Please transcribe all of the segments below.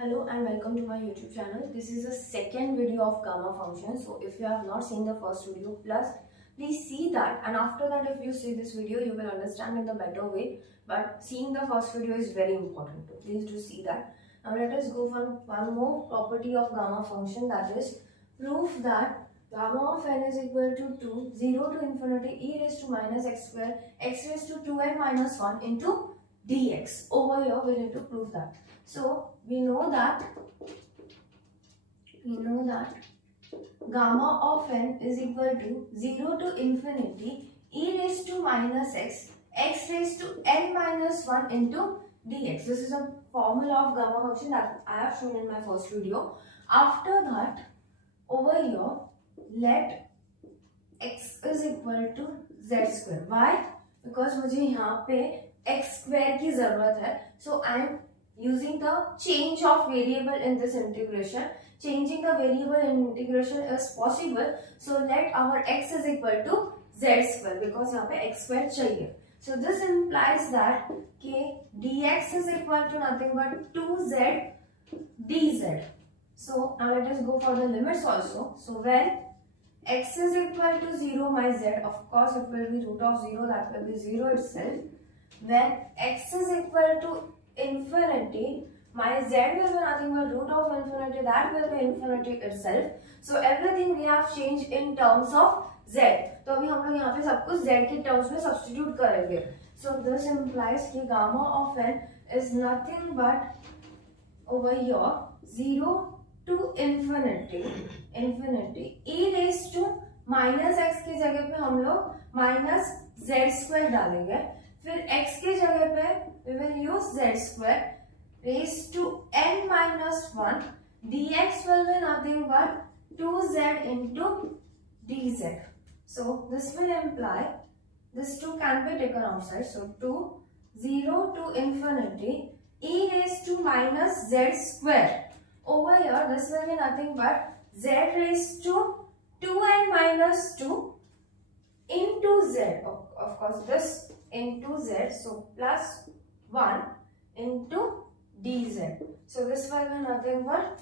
Hello and welcome to my YouTube channel. This is the second video of gamma function. So if you have not seen the first video, please see that, and after that if you see this video you will understand in a better way. But seeing the first video is very important too. Please do see that. Now let us go for one more property of gamma function, that is proof that gamma of n is equal to 2, 0 to infinity e raised to minus x square x raised to 2n minus 1 into dx. Over here we need to prove that. So we know that gamma of n is equal to 0 to infinity e raised to minus x raised to n minus 1 into dx. This is a formula of gamma function that I have shown in my first video. After that, over here let x is equal to z square. Why? Because मुझे यहाँ पे x square की जरूरत है. So I am using the change of variable in this integration. Changing the variable in integration is possible. So let our x is equal to z square, because यहाँ पे x square चाहिए. So this implies that k dx is equal to nothing but 2z dz. So now let us go for the limits also. So when x is equal to 0, my z, of course it will be root of 0, that will be 0 itself. When x is equal to infinity, my z will be nothing but root of infinity, that will be infinity itself. So everything we have changed in terms of z. तो अभी हम लोग यहाँ पे सब कुछ z के terms में substitute करेंगे. So this implies कि gamma of n is nothing but over here 0 to infinity e raised to minus x की जगह पे हम लोग minus z square डालेंगे. फिर x की जगह पे we will use z square raised to n minus 1. dx will be nothing but 2z into dz. So this will imply this 2 can be taken outside. So 0 to infinity e raised to minus z square. Over here this will be nothing but z raised to 2n minus 2 into z. Of course this into z, so plus 1 into dz. So this will be nothing but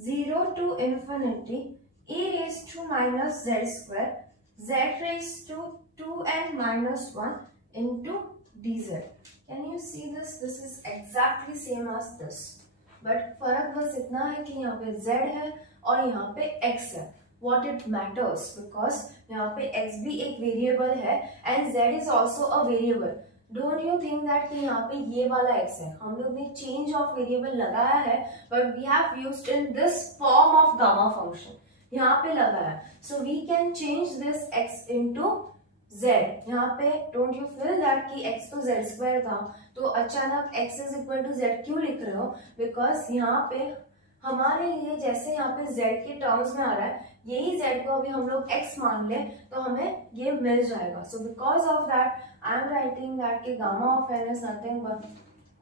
0 to infinity e raised to minus z square z raised to 2n minus 1 into dz. Can you see this? This is exactly same as this, but फर्क बस इतना है कि यहाँ पे z है और यहाँ पे x है. What it matters, because यहाँ पे x भी एक वेरिएबल है and z is also a variable. Don't you think that कि यहाँ पे ये वाला x है, हम लोग ने change of variable लगाया है, but we have used in this form of gamma function. यहाँ पे लगाया, so we can change this x into z. यहाँ पे don't you feel that कि x तो z square था, तो अचानक x is equal to z क्यों लिख रहे हो? Because यहाँ पे हमारे लिए जैसे यहाँ पे z के टर्म्स में आ रहा है, यही z को अभी हम लोग x मान ले तो हमें ये मिल जाएगा. So because of that I am writing that कि gamma of n is nothing but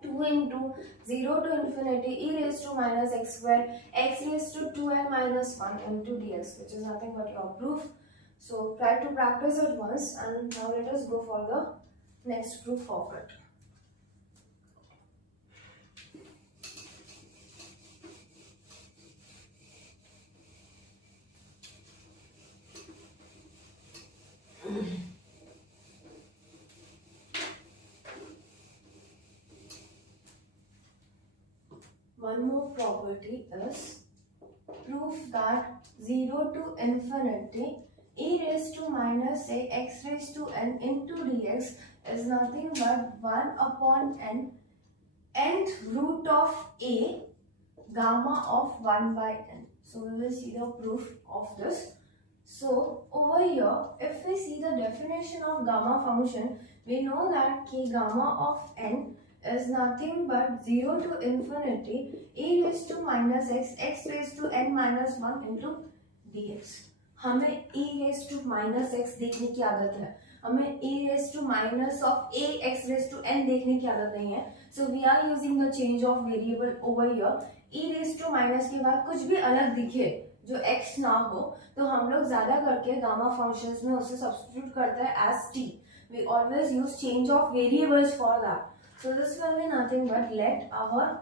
2 into 0 to infinity e raised to minus x square x raised to 2n minus 1 into dx, which is nothing but your proof. So try to practice it once, and now let us go for the next proof of it. One more property is proof that 0 to infinity e raised to minus a x raised to n into dx is nothing but 1 upon n nth root of a gamma of 1 by n. So we will see the proof of this. So over here, if we see the definition of gamma function, we know that k gamma of n is nothing but 0 to infinity e raised to minus x raised to n minus 1 into dx. हमें e raised to minus x देखने की आदत है, हमें e raised to minus of a x raised to n देखने की आदत नहीं है. So we are using the change of variable over here. e raised to minus के बाद कुछ भी अलग दिखे जो x ना हो, तो हम लोग ज्यादा करके गामा फंक्शंस में उसे सब्स्टिट्यूट करते हैं as t. We always use change of variables for that. So this will be nothing but let our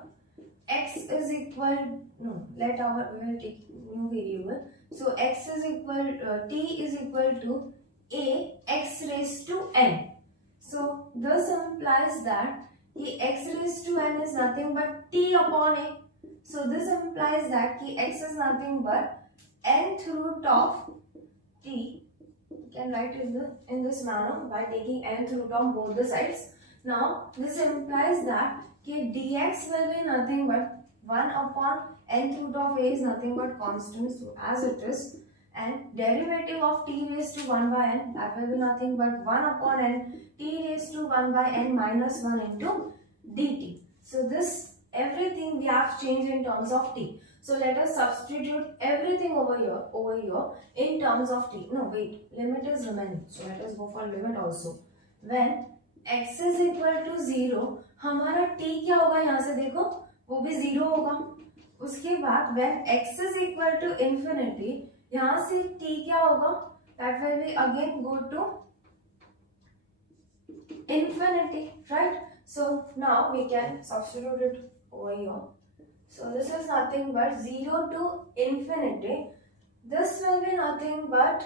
x is equal, no, let our, we will take new variable. So x is equal, t is equal to a x raised to n. So this implies that the x raised to n is nothing but t upon a. So this implies that the x is nothing but nth root of t. You can write it in this manner by taking nth root on both the sides. Now this implies that dx will be nothing but 1 upon nth root of a is nothing but constant, so as it is, and derivative of t raised to 1 by n, that will be nothing but 1 upon n t raised to 1 by n minus 1 into dt. So this everything we have changed in terms of t. So let us substitute everything over here in terms of t. No, wait, limit is remaining, so let us go for limit also. When x is equal to 0, हमारा t क्या होगा, यहाँ से देखो वो भी 0 होगा. उसके बाद when x is equal to infinity, यहाँ से t क्या होगा, that will be again go to infinity, right? So now we can substitute it over here. So this is nothing but 0 to infinity. This will be nothing but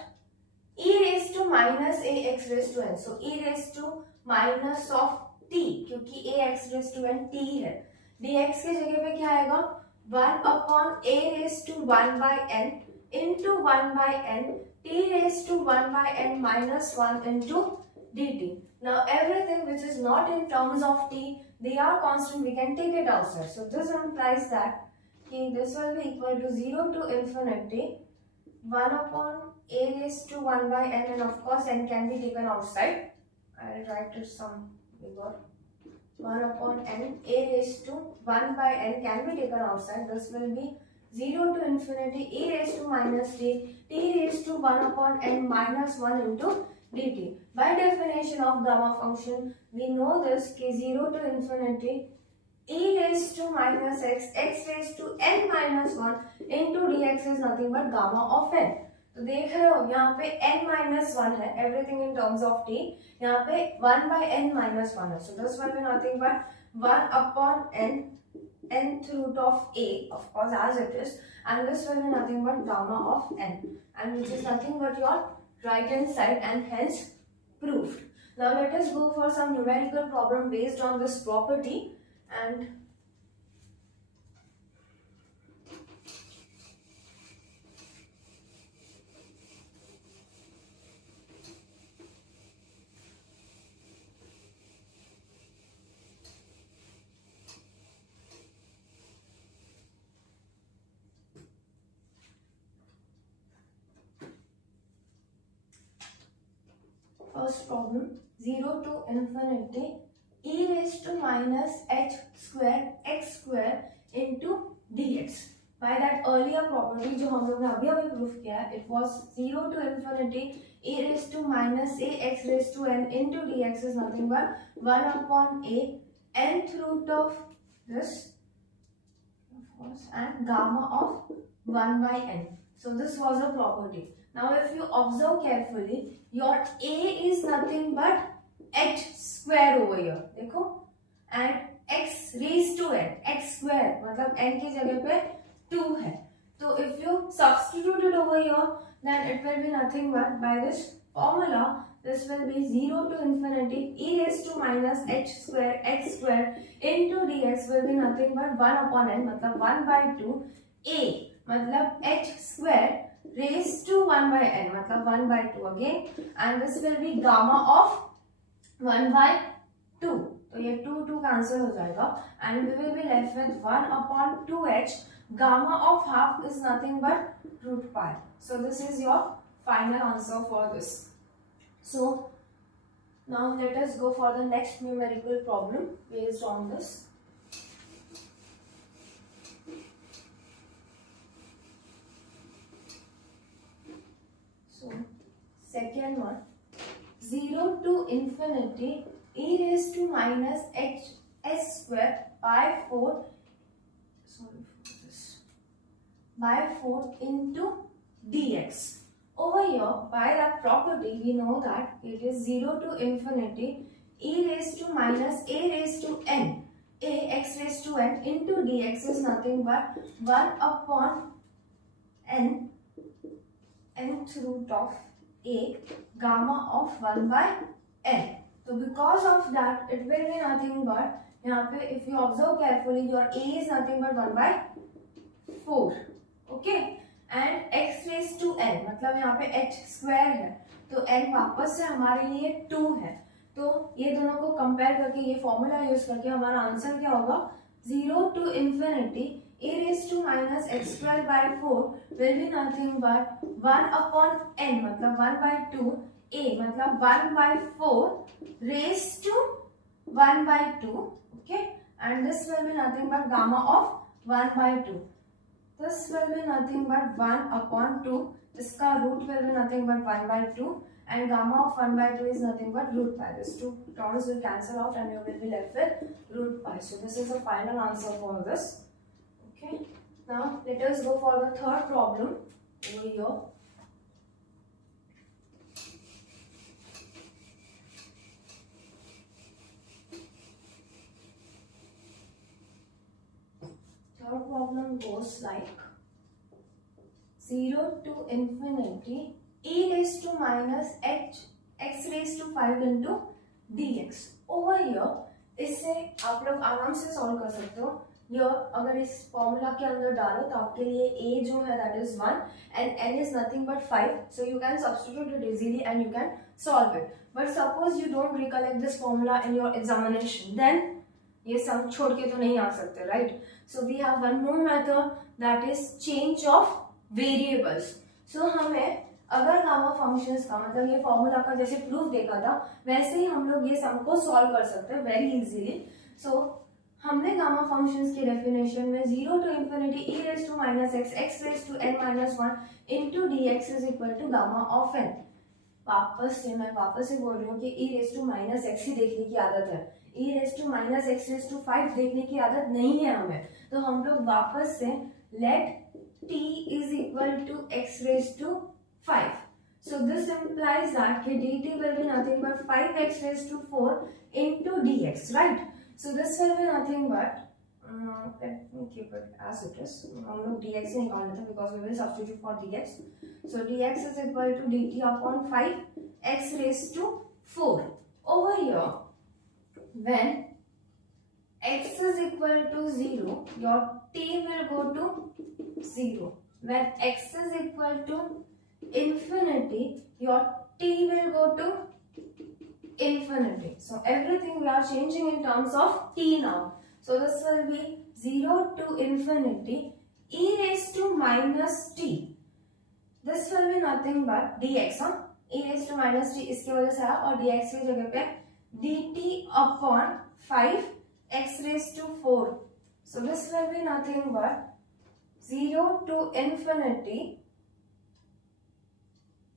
e raised to minus a x raised to n. So e raised to minus of t, क्योंकि a x raised to n t है. dx के जगह पे क्या आएगा, 1 upon a raised to 1 by n into 1 by n t raised to 1 by n minus 1 into dt. Now everything which is not in terms of t, they are constant, we can take it outside. So this implies that this will be equal to 0 to infinity 1 upon a raised to 1 by n, and of course n can be taken outside. I will write it some bigger. 1 upon n a raised to 1 by n can be taken outside. This will be 0 to infinity e raised to minus t raised to 1 upon n minus 1 into dt. By definition of gamma function, we know this 0 to infinity e raised to minus x raised to n minus 1 into dx is nothing but gamma of n. तो देख रहे हो यहाँ पे n minus 1 है, everything in terms of t. यहाँ पे 1 by n minus 1 है, so this will be nothing but 1 upon n nth root of a, of course as it is, and this will be nothing but gamma of n, and which is nothing but your right hand side, and hence proved. Now let us go for some numerical problem based on this property. And first problem, 0 to infinity e raised to minus h square x square into dx. By that earlier property जो हम लोग ने अभी proof किया है, it was 0 to infinity e raised to minus a x raised to n into dx is nothing but 1 upon a nth root of this, of course, and gamma of 1 by n. So this was a property. Now if you observe carefully, your a is nothing but h square over here, देखो, and x raised to n, x square मतलब n की जगह पे 2 है. So if you substitute it over here, then it will be nothing but by this formula, this will be 0 to infinity e raised to minus h square x square into dx will be nothing but 1 upon n मतलब 1 by 2 a मतलब h square raised to 1 by n मतलब 1 by 2 again, and this will be gamma of 1 by 2. तो ये 2 cancel हो जाएगा, and we will be left with 1 upon 2h. Gamma of half is nothing but root pi. So this is your final answer for this. So now let us go for the next numerical problem based on this. So second one, 0 to infinity e raised to minus h s square by 4, by 4 into dx. Over here, by that property, we know that it is 0 to infinity e raised to minus a raised to n, a x raised to n into dx is nothing but 1 upon nth root of a gamma of 1 by n. So because of that it will be nothing but यहाँ पे if you observe carefully your a is nothing but 1 by 4, okay, and x raised to n मतलब यहाँ पे h square है तो n वापस से हमारे लिए 2 है, तो ये दोनों को कंपेयर करके ये फॉर्मूला यूज करके हमारा आंसर क्या होगा 0 to infinity a raised to minus x square by 4 will be nothing but 1 upon n मतलब 1 by 2 a मतलब 1 by 4 raised to 1 by 2, okay, and this will be nothing but gamma of 1 by 2. This will be nothing but 1 upon 2. इसका root will be nothing but 1 by 2 and gamma of 1 by 2 is nothing but root pi. These two terms will cancel out and you will be left with root pi. So this is the final answer for this. Okay. Now let us go for the third problem over here. Third problem goes like 0 to infinity e raised to minus x raised to 5 into dx. Over here इससे आप लोग आराम से solve कर सकते हो. Here अगर इस फॉर्मूला के अंदर डालो तो आपके लिए a जो है that is 1 and n is nothing but 5, so you can substitute it easily and you can solve it. But suppose you don't recollect this formula in your examination, then ये सम छोड़ के तो नहीं आ सकते, right? So we have one more method that is change of variables. So हमें अगर gamma functions का मतलब ये फॉर्मूला का जैसे प्रूफ देखा था वैसे ही हम लोग ये सम को सॉल्व कर सकते हैं वेरी इजीली. सो हमने गामा फंक्शंस की डेफिनेशन में 0 to infinity e raise to minus x x raise to n minus 1 into d x is equal to gamma of n. मैं वापस से बोल रही हूँ कि e raise to minus x ही देखने की आदत है, e raise to minus x raise to 5 देखने की आदत नहीं है हमें. तो हम लोग वापस से let t is equal to x raise to 5. So this implies that dt will be nothing but 5x raised to 4 into dx, right? So this will be nothing but let me keep it as it is. हम लोग dx से निकाल लेते हैं because we will substitute for dx. So dx is equal to dt upon 5x raised to 4. Over here, when x is equal to 0, your t will go to 0. When x is equal to infinity, your t will go to infinity. So everything we are changing in terms of t now. So this will be 0 to infinity e raised to minus t. This will be nothing but dx, e raised to minus t इसकी वजह से और dx की जगह पे dt upon 5 x raised to 4. So this will be nothing but 0 to infinity.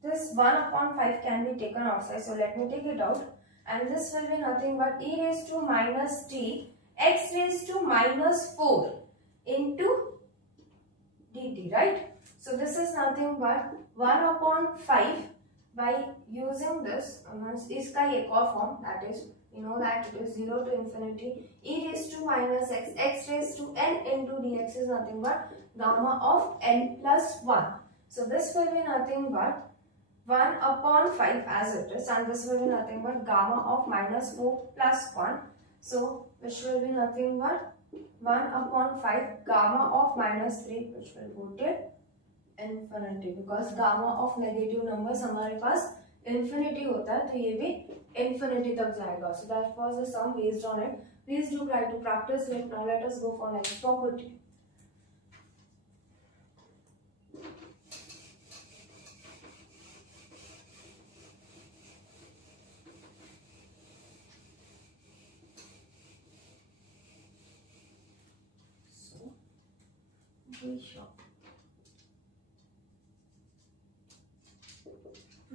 This 1 upon 5 can be taken outside, so let me take it out, and this will be nothing but e raised to minus t x raised to minus 4 into dt, right? So this is nothing but 1 upon 5 by using this, इसका एक और form, that is, you know that it is 0 to infinity e raised to minus x x raised to n into dx is nothing but gamma of n plus 1. So this will be nothing but 1 upon 5 as it is, and this will be nothing but gamma of minus 4 plus 1. So which will be nothing but 1 upon 5 gamma of minus 3, which will go till infinity, because gamma of negative numbers हमारे पास infinity होता है तो ये भी infinity तक जाएगा. So that was the sum based on it. Please do try to practice it. Now let us go for next property.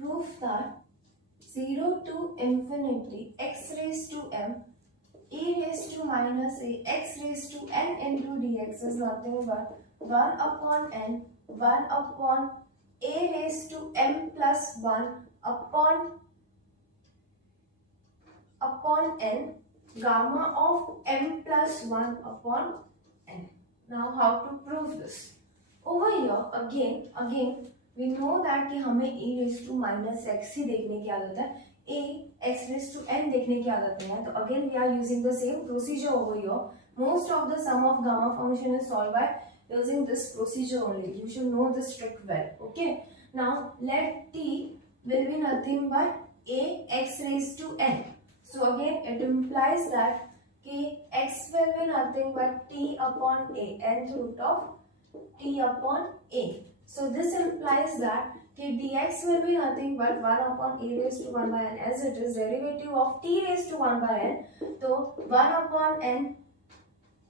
Proof that 0 to infinity x raised to m e raised to minus a x raised to n into dx is nothing but 1 upon n 1 upon a raised to m plus 1 upon upon n gamma of m plus 1 upon n. Now how to prove this? Over here again we know that कि हमें e raised to minus x ही देखने की आदत है, a x raised to n देखने की आदत नहीं है. तो again we are using the same procedure over here. Most of the sum of gamma function is solved by using this procedure only. You should know this trick well. Okay. Now let t will be nothing but a x raised to n. So again it implies that कि x will be nothing but t upon a, nth root of t upon a. So this implies that कि dx will be nothing but 1 upon a raised to 1 by n, as it is derivative of t raised to 1 by n. So 1 upon n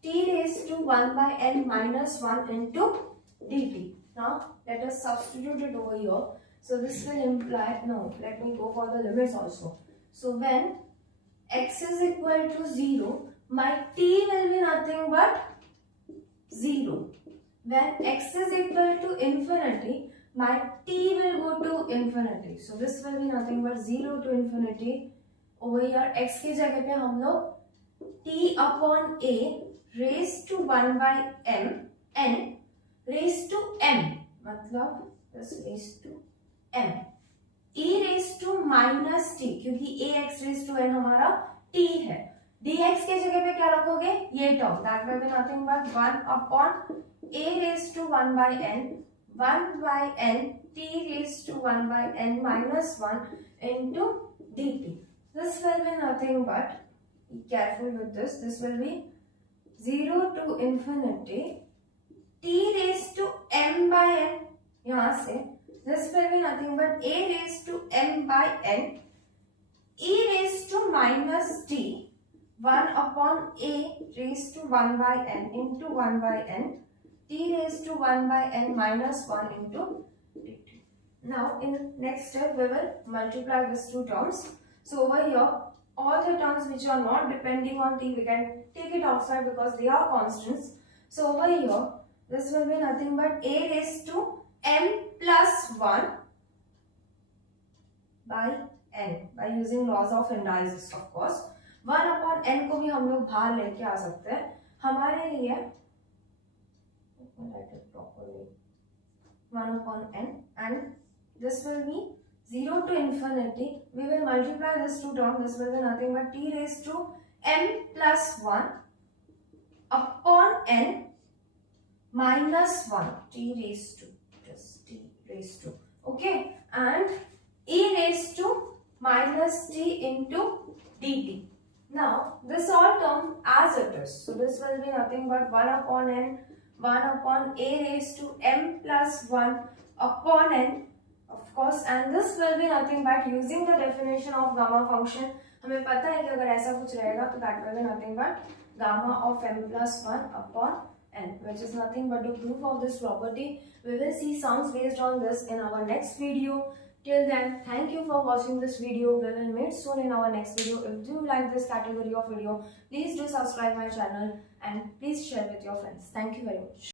t raised to 1 by n minus 1 into dt. Now let us substitute it over here. So this will imply, no, let me go for the limits also. So when x is equal to 0, my t will be nothing but 0. When x is equal to infinity, my t will go to infinity. So this will be nothing but 0 to infinity. Over here x की जगह पे हम लोग t upon a raised to 1 by m n raised to m, मतलब this raised to m, e raised to minus t, क्योंकि a x raised to n हमारा t है. dx के जगह पे क्या रखोगे, ये term, that will be nothing but 1 upon a raised to 1 by n 1 by n t raised to 1 by n minus 1 into dt. This will be nothing but, be careful with this, this will be 0 to infinity t raised to m by n, यहाँ से this will be nothing but a raised to m by n e raised to minus t 1 upon a raised to 1 by n into 1 by n t raised to 1 by n minus 1 into dt. Now in next step we will multiply these two terms. So over here all the terms which are not depending on t we can take it outside because they are constants. So over here this will be nothing but a raised to m plus 1 by n, by using laws of indices of course. 1 upon n को भी हम लोग बाहर लेके आ सकते हैं हमारे लिए. Write it properly. 1 upon n, and this will be 0 to infinity. We will multiply this two terms. This will be nothing but t raised to m plus 1 upon n minus 1 t raised to, just t raised to, okay, and e raised to minus t into dt. Now this all term as it is. So this will be nothing but 1 upon n 1 upon a raised to m plus 1 upon n, of course, and this will be nothing but using the definition of gamma function. हमें पता है कि अगर ऐसा कुछ रहेगा तो that will be nothing but gamma of m plus 1 upon n, which is nothing but the proof of this property. We will see sums based on this in our next video. Till then, thank you for watching this video. We will meet soon in our next video. If you like this category of video, please do subscribe my channel and please share with your friends. Thank you very much.